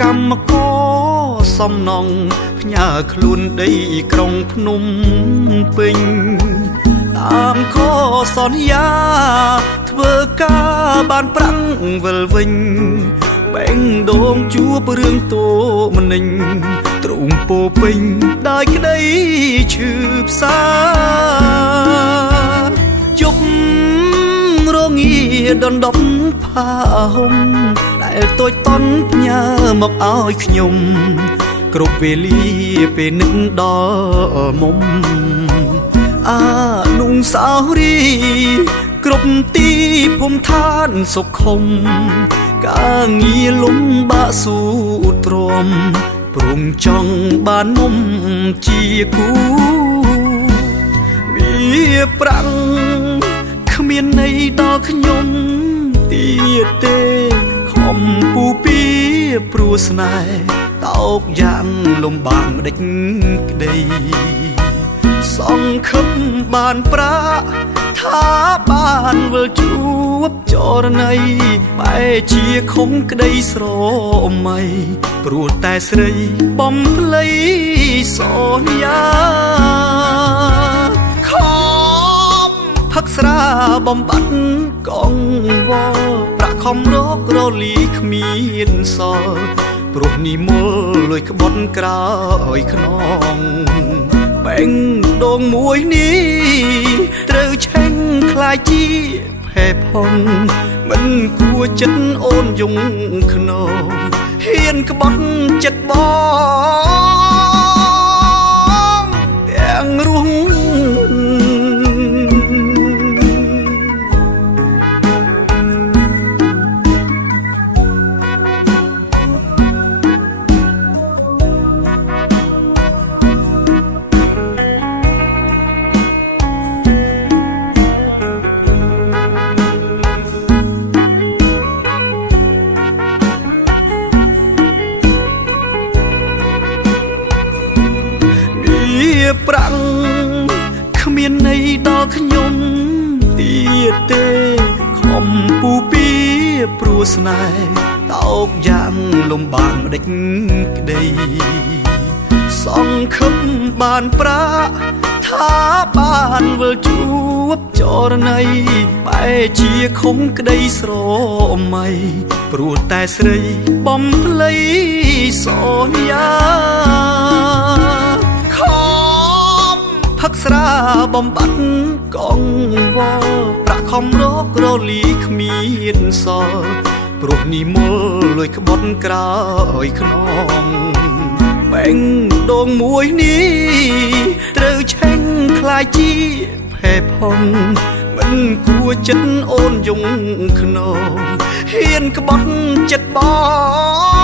កម្មករសំណងផ្ញើខ្លួនដីក្រុងភ្នំពេញតាមខសន្យាធ្វើការបានប្រាំងវិលវិញបែងដងជួបរឿងតូមនិញទ្រង់ពោពេញដោយក្តីឈឺផ្សាជប់រងាដណ្ដប់ផាហុំដែលតូចតន់ផ្ញើមកឲ្យខ្ញុំគ្រប់វេលាពេលនឹកដល់មុំអានុសាវរីយ៍គ្រប់ទីភូមិឋានសុខុមការងារលំបាកស៊ូទ្រាំព្រមចង់បានមុំជាគូមានប្រាំងគ្មានន័យដល់ខ្ញុំទៀតទេខំពូពីព្រោះស្នេហ៍តោកយ៉ាងលំបាកដេចក្តីសង្ឃឹមបានប្រាថាបានវិលជួបចរណីបែជាខំក្តីស្រមៃព្រោះតែស្រីបំភ្លៃសន្យាខំផឹកស្រាបំបត្តិកង្វល់ប្រាក់ខំរករលីគ្មានសល់ព្រោះនិមលលួយក្បត់ក្រោយខ្នងបែងដងមួយនេះត្រូវឆេញខ្លាយជាផែផុងមិនគួរចិត្តអូនយងខ្នងហ៊ានក្បត់ចិត្តបងទាំងរស់ប្រាំងគ្មានន័យដល់ខ្ញុំទៀតទេខំពូពីព្រោះស្នេហ៍តោកយ៉ាងលំបាកដេចក្តីសង្ឃឹមបានប្រាថាបានវិលជួបចរណីបែជាខំក្តីស្រមៃព្រោះតែស្រីបំភ្លៃសន្យាផឹកស្រាបំបត្តិកង្វល់ប្រាក់ខំរករលីគ្មានសល់ព្រោះនិមលលួយក្បត់ក្រោយខ្នងបែងដងមួយនេះត្រូវឆេញខ្លាយជាផែផុងមិនគួរចិត្តអូនយងខ្នងហ៊ានក្បត់ចិត្តបង